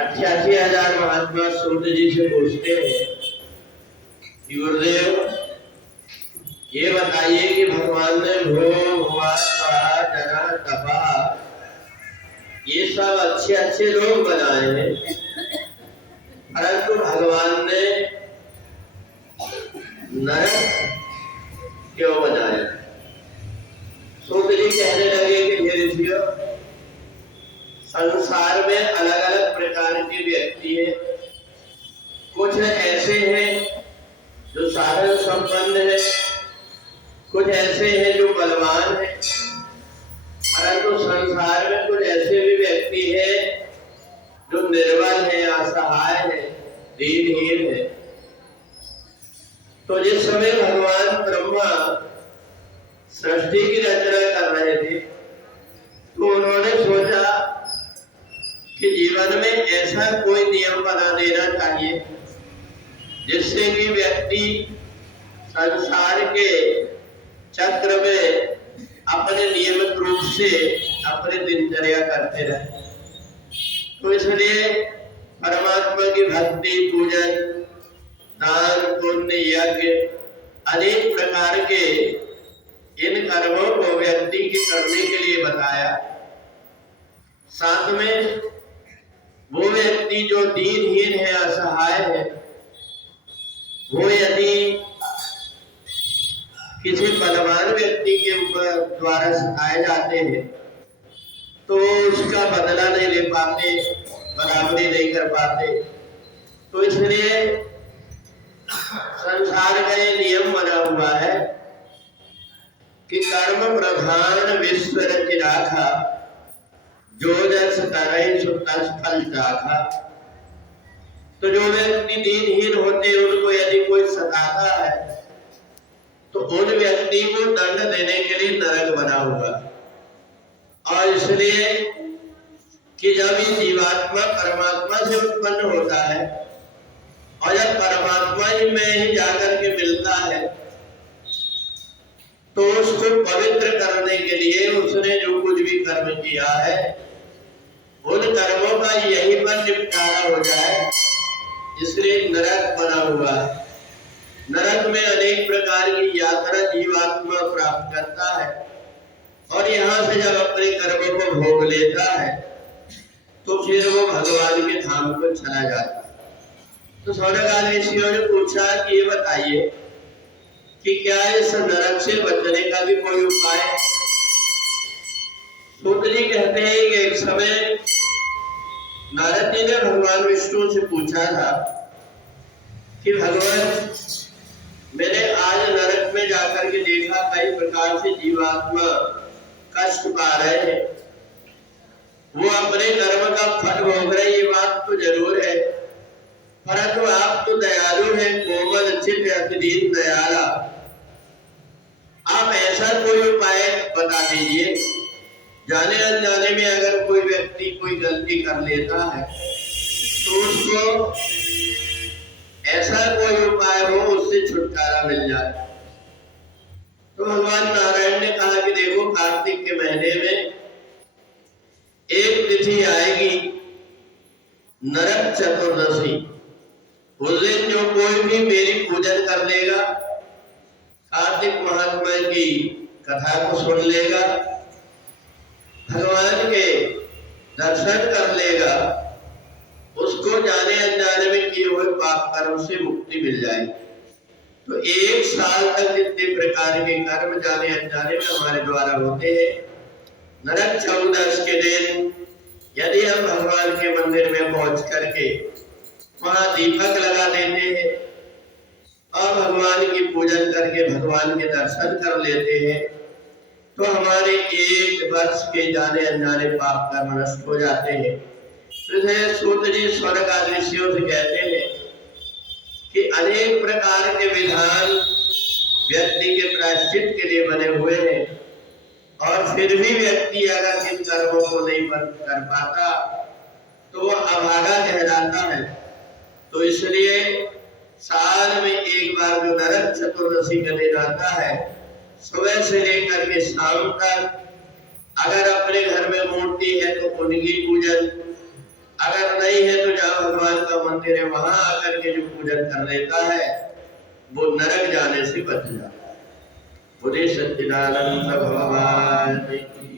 88,000 महात्मा सूत जी से पूछते हैं कि गुरुदेव ये बताइए कि भगवान ने भूख हुआ जना तपा ये सब अच्छे अच्छे लोग बनाए हैं, परंतु भगवान ने नरक क्यों बनाया? सूत जी कहने लगे कि हे ऋषियों, संसार में अलग अलग प्रकार के व्यक्ति हैं। कुछ ऐसे हैं जो साधन संपन्न है, कुछ ऐसे हैं जो बलवान हैं, परंतु संसार में कुछ ऐसे भी व्यक्ति हैं जो निर्बल हैं, असहाय हैं, दीनहीन हैं। तो जिस समय भगवान ब्रह्मा सृष्टि की रचना कर रहे थे तो उन्होंने सोचा कि जीवन में ऐसा कोई नियम बना देना चाहिए जिससे कि व्यक्ति संसार के चक्र में अपने नियमित रूप से अपने दिनचर्या करते रहे। तो इसलिए परमात्मा की भक्ति, पूजन, दान, पुण्य, यज्ञ अनेक प्रकार के इन कर्मों को व्यक्ति के करने के लिए बताया। साथ में वो व्यक्ति जो दीनहीन है, असहाय है, वो यदि किसी बलवान व्यक्ति के ऊपर द्वारा सिखाए जाते हैं तो उसका बदला नहीं ले पाते, बराबरी नहीं कर पाते। तो इसलिए संसार का ये नियम बना हुआ है कि कर्म प्रधान विश्व रचि राखा, जो जस करे सो तस फल चाखा। तो जो व्यक्ति दीनहीन होते हैं उनको यदि कोई सताता है तो उन व्यक्ति को दंड देने के लिए नरक बना हुआ। और इसलिए कि जब ये जीवात्मा परमात्मा से उत्पन्न होता है और जब परमात्मा ही में ही जाकर के मिलता है तो उसको पवित्र करने के लिए उसने जो कुछ भी कर्म किया है उन कर्मों का यहीं पर निपटारा हो जाए, इसलिए नरक बना हुआ है। नरक में अनेक प्रकार की यात्रा जीवात्मा प्राप्त करता है और यहाँ से जब अपने कर्मों को भोग लेता है तो फिर वो भगवान के धाम को चला जाता है। तो सौनकादि ऋषियों ने पूछा कि ये बताइए कि क्या इस नरक से बचने का भी कोई उपाय है? सूत जी कहते हैं कि एक समय नारद जी ने भगवान विष्णु से पूछा था कि भगवान, मैंने आज नरक में जाकर के देखा कई प्रकार से जीवात्मा कष्ट पा रहे हैं, वो अपने कर्म का फल भोग रहे, ये बात तो जरूर है, परंतु आप तो दयालु हैं, कोमल चित्त अति दीन दयाला, आप ऐसा कोई उपाय बता दीजिए। जाने अनजाने में अगर कोई व्यक्ति कोई गलती कर लेता है तो उसको ऐसा कोई उपाय हो उससे छुटकारा मिल जाए। तो भगवान नारायण ने कहा कि देखो, कार्तिक के महीने में एक तिथि आएगी नरक चतुर्दशी, उस दिन जो कोई भी मेरी पूजन कर लेगा, कार्तिक महात्मा की कथा को सुन लेगा, भगवान के दर्शन कर लेगा, उसको जाने अनजाने में किए हुए पाप कर्म से मुक्ति मिल जाएगी। तो एक साल तक जितने प्रकार के कर्म जाने अनजाने में हमारे द्वारा होते हैं, नरक चतुर्दशी के दिन यदि हम भगवान के मंदिर में पहुंच करके वहां दीपक लगा देते हैं और भगवान की पूजन करके भगवान के दर्शन कर लेते हैं तो हमारे एक वर्ष के जाने अनजाने पाप कर्म नष्ट हो जाते हैं। तो सूत जी स्वर्ग ऋषियों से कहते हैं कि अनेक प्रकार के विधान व्यक्ति के प्रायश्चित के लिए बने हुए हैं और फिर भी व्यक्ति अगर इन कर्मों को नहीं कर पाता तो वो अभागा कहलाता है। तो इसलिए साल में एक बार जो नरक चतुर्दशी का दिन आता है, सुबह से लेकर के शाम तक अगर अपने घर में मूर्ति है तो उनकी पूजन, अगर नहीं है तो भगवान का मंदिर है, वहां आकर के जो पूजन कर लेता है वो नरक जाने से बच जाता है। बोले सच्चिदानंद भगवान की